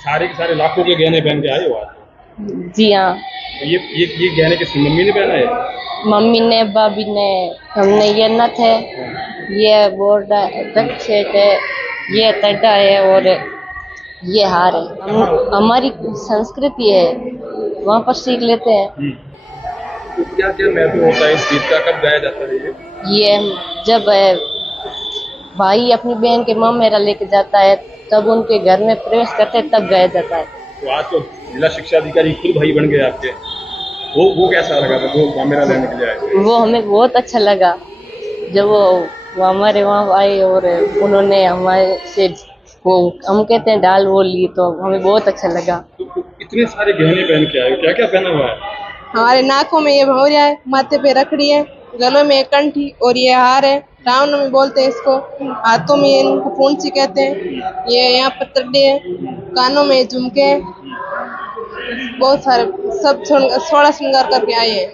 सारे के सारे लाखों के गहने पहन के आए हो आज। जी हाँ। तो ये गहने किसकी मम्मी ने पहना है? मम्मी ने, भाभी ने, हमने ये नथ है, ये बोर्ड सेट है, ये तड्डा है और ये हार है। हमारी संस्कृति है, वहाँ पर सीख लेते हैं। तो क्या क्या महत्व होता है इस गीत का, कब गाया जाता है ये? ये जब भाई अपनी बहन के मामेरा लेके जाता है, तब उनके घर में प्रवेश करते हैं, तब गाया जाता है। तो आज तो जिला शिक्षा अधिकारी खुद भाई बन गए आपके, वो कैसा लगा था वो मामेरा लेने के लिए आए? वो हमें बहुत अच्छा लगा जब वो हमारे वहाँ आए और उन्होंने हमारे से वो, हम कहते हैं डाल वो ली, तो हमें बहुत अच्छा लगा। तो इतने सारे गहने पहन के आए हो, क्या क्या पहना हुआ है? हमारे नाकों में ये भौरिया है, माथे पे रखड़ी है, गलों में एक कंठी और ये हार है, रामनवमी बोलते हैं इसको। हाथों में इनको पूंछी कहते हैं, ये यहाँ पर तड्डे है, कानों में झुमके हैं, बहुत सारे सब 16 श्रृंगार करके आए हैं।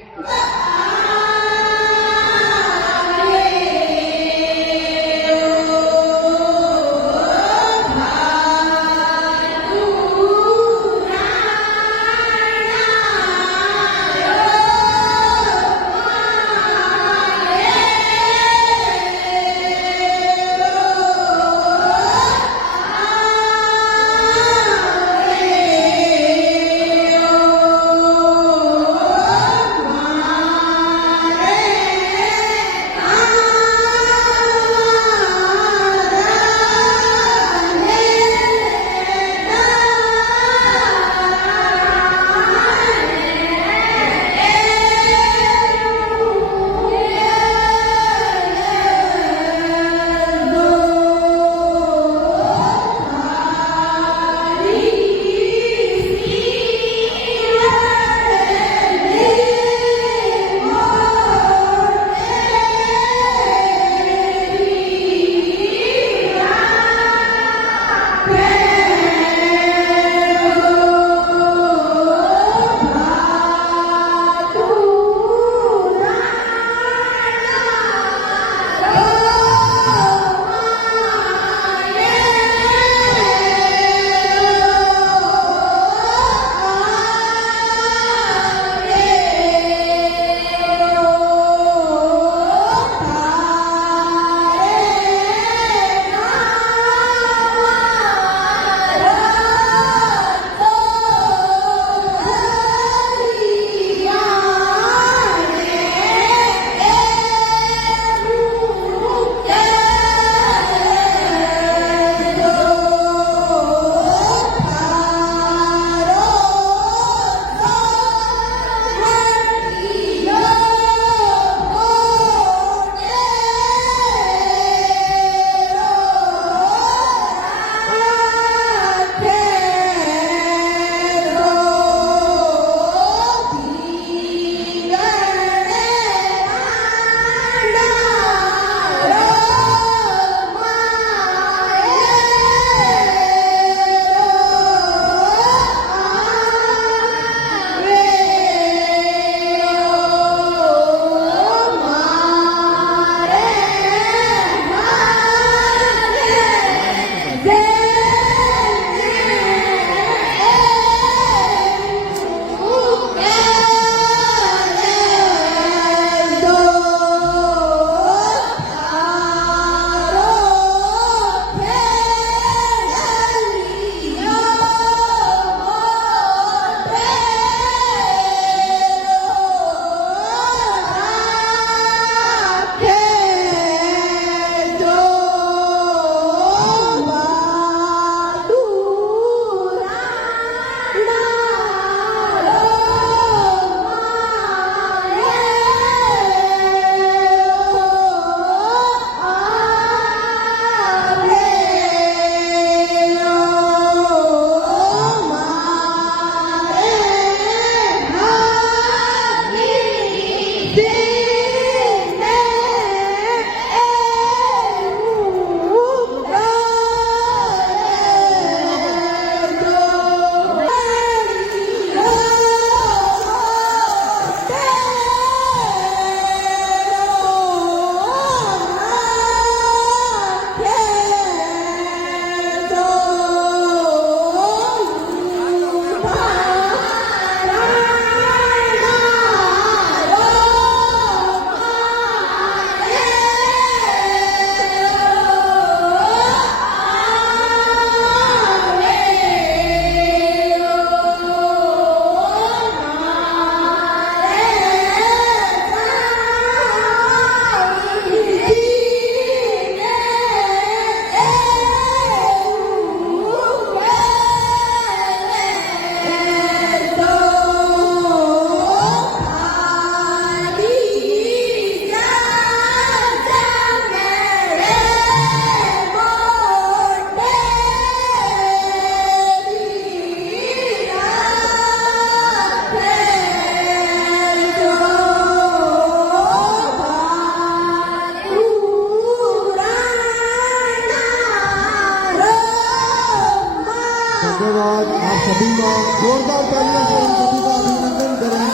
आप सभी को जोरदार तालियों से इन सभी का अभिनंदन करें।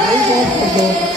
बहुत कर दो।